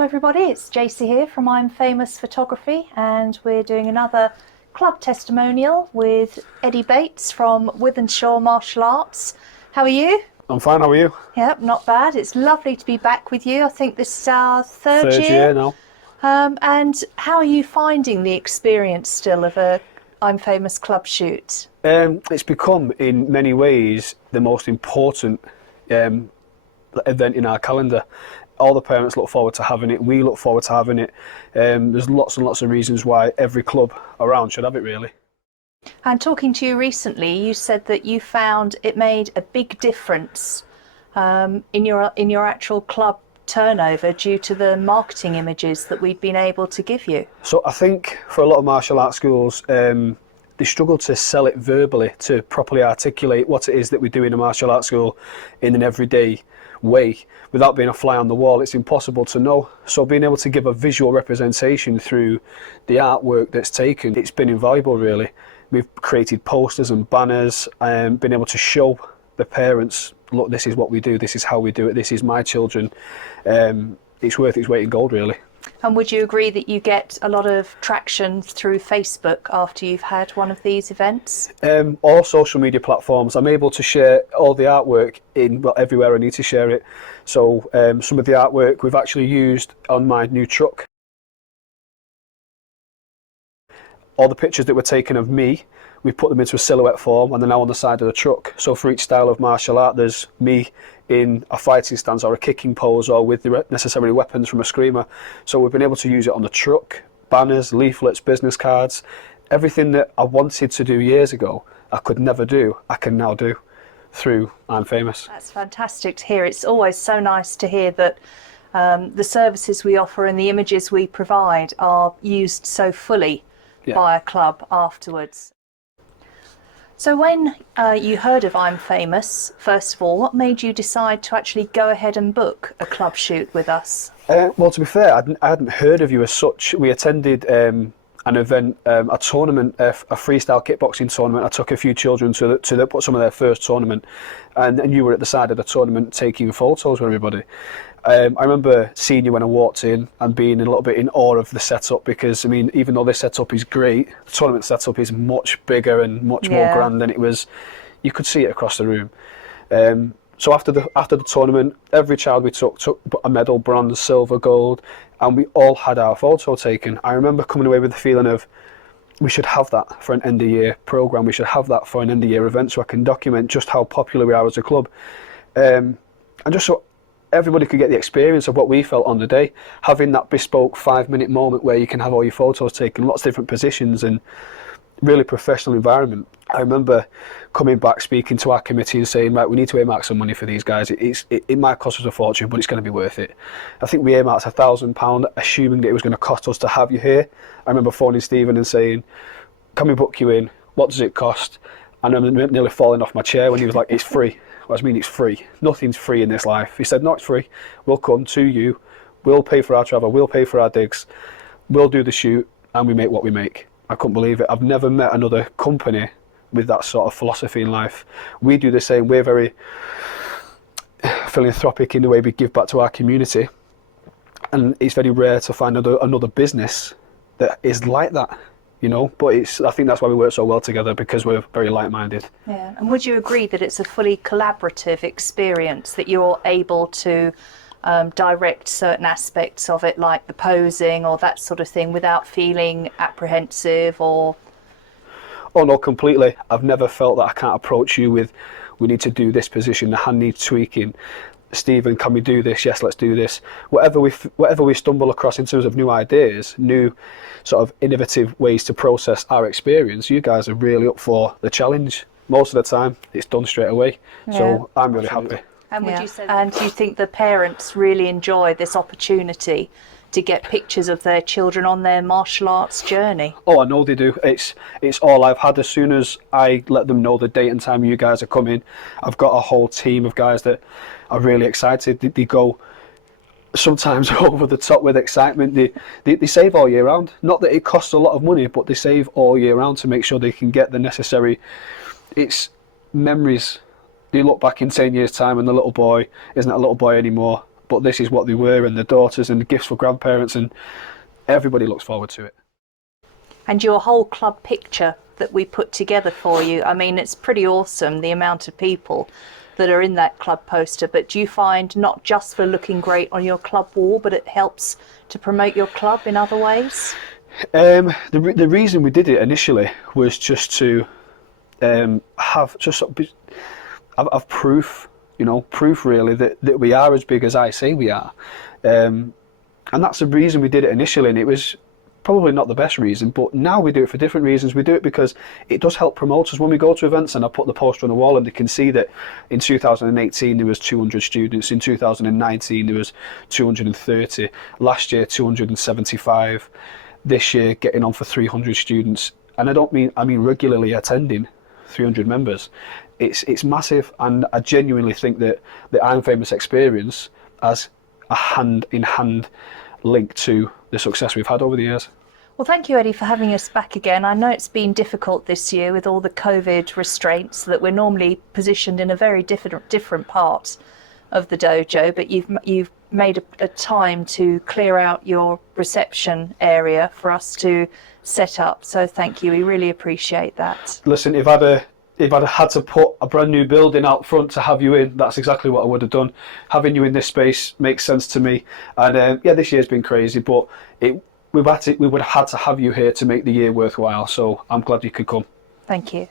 Hello everybody, it's Jacey here from I'm Famous Photography, and we're doing another club testimonial with Eddie Bates from Wythenshawe Martial Arts. How are you? I'm fine, how are you? Yep, not bad. It's lovely to be back with you. I think this is our third year now. And how are you finding the experience still of a I'm Famous club shoot? It's become, in many ways, the most important event in our calendar. All the parents look forward to having it. We look forward to having it. There's lots and lots of reasons why every club around should have it, really. And talking to you recently, you said that you found it made a big difference in your actual club turnover due to the marketing images that we'd been able to give you. So I think for a lot of martial arts schools, they struggle to sell it verbally, to properly articulate what it is that we do in a martial arts school in an everyday way without being a fly on the wall. It's impossible to know. So being able to give a visual representation through the artwork that's taken, it's been invaluable, really. We've created posters and banners and been able to show the parents, look, this is what we do, this is how we do it, this is my children. It's worth its weight in gold, really. And would you agree that you get a lot of traction through Facebook after you've had one of these events? All social media platforms. I'm able to share all the artwork in everywhere I need to share it. So some of the artwork we've actually used on my new truck. All the pictures that were taken of me, we put them into a silhouette form and they're now on the side of the truck. So for each style of martial art, there's me in a fighting stance or a kicking pose or with the necessary weapons from a screamer. So we've been able to use it on the truck, banners, leaflets, business cards. Everything that I wanted to do years ago, I could never do, I can now do through I'm Famous. That's fantastic to hear. It's always so nice to hear that the services we offer and the images we provide are used so fully by a club afterwards. So when you heard of I'm Famous, first of all, what made you decide to actually go ahead and book a club shoot with us? Well, to be fair, I hadn't heard of you as such. We attended an event, a tournament, a freestyle kickboxing tournament. I took a few children to some of their first tournament, and you were at the side of the tournament taking photos with everybody. I remember seeing you when I walked in and being a little bit in awe of the setup, because I mean, even though this setup is great, the tournament setup is much bigger and much more grand than it was. You could see it across the room. So after the tournament, every child we took a medal, bronze, silver, gold, and we all had our photo taken. I remember coming away with the feeling of, we should have that for an end of year program. We should have that for an end of year event, so I can document just how popular we are as a club, and just so everybody could get the experience of what we felt on the day, having that bespoke 5-minute moment where you can have all your photos taken, lots of different positions, and really professional environment. I remember coming back, speaking to our committee and saying, right, we need to earmark some money for these guys. It might cost us a fortune, but it's going to be worth it. I think we earmarked £1,000, assuming that it was going to cost us to have you here. I remember phoning Stephen and saying, can we book you in? What does it cost? And I remember nearly falling off my chair when he was like, it's free. I mean, it's free. Nothing's free in this life. He said, no, it's free. We'll come to you. We'll pay for our travel. We'll pay for our digs. We'll do the shoot, and we make what we make. I couldn't believe it. I've never met another company with that sort of philosophy in life. We do the same. We're very philanthropic in the way we give back to our community, and it's very rare to find another business that is like that. You know, but I think that's why we work so well together, because we're very like-minded. Yeah, and would you agree that it's a fully collaborative experience, that you're able to direct certain aspects of it, like the posing or that sort of thing, without feeling apprehensive or? Oh no, completely. I've never felt that I can't approach you with, we need to do this position, the hand needs tweaking. Stephen, can we do this? Yes, let's do this. Whatever we stumble across in terms of new ideas, new sort of innovative ways to process our experience, you guys are really up for the challenge. Most of the time, it's done straight away. Yeah. So I'm really happy. And would you say, and do you think the parents really enjoy this opportunity to get pictures of their children on their martial arts journey? Oh, I know they do. It's all I've had. As soon as I let them know the date and time you guys are coming, I've got a whole team of guys that are really excited. They go sometimes over the top with excitement. They save all year round. Not that it costs a lot of money, but they save all year round to make sure they can get the necessary, it's memories. They look back in 10 years time and the little boy isn't a little boy anymore. but this is what they were, and the daughters and the gifts for grandparents, and everybody looks forward to it. And your whole club picture that we put together for you, I mean, it's pretty awesome, the amount of people that are in that club poster. But do you find not just for looking great on your club wall, but it helps to promote your club in other ways? The reason we did it initially was just to have proof, proof really that we are as big as I say we are, and that's the reason we did it initially. And it was probably not the best reason, but now we do it for different reasons. We do it because it does help promote us when we go to events, and I put the poster on the wall and they can see that in 2018 there was 200 students, in 2019 there was 230, last year 275, this year getting on for 300 students. And I mean regularly attending 300 members. It's massive, and I genuinely think that the I'm Famous experience has a hand-in-hand link to the success we've had over the years. Well, thank you, Eddie, for having us back again. I know it's been difficult this year with all the COVID restraints, that we're normally positioned in a very different part of the dojo, but you've made a time to clear out your reception area for us to set up. So thank you. We really appreciate that. Listen, if I'd had to put a brand new building out front to have you in, that's exactly what I would have done. Having you in this space makes sense to me. And this year's been crazy, but we would have had to have you here to make the year worthwhile. So I'm glad you could come. Thank you.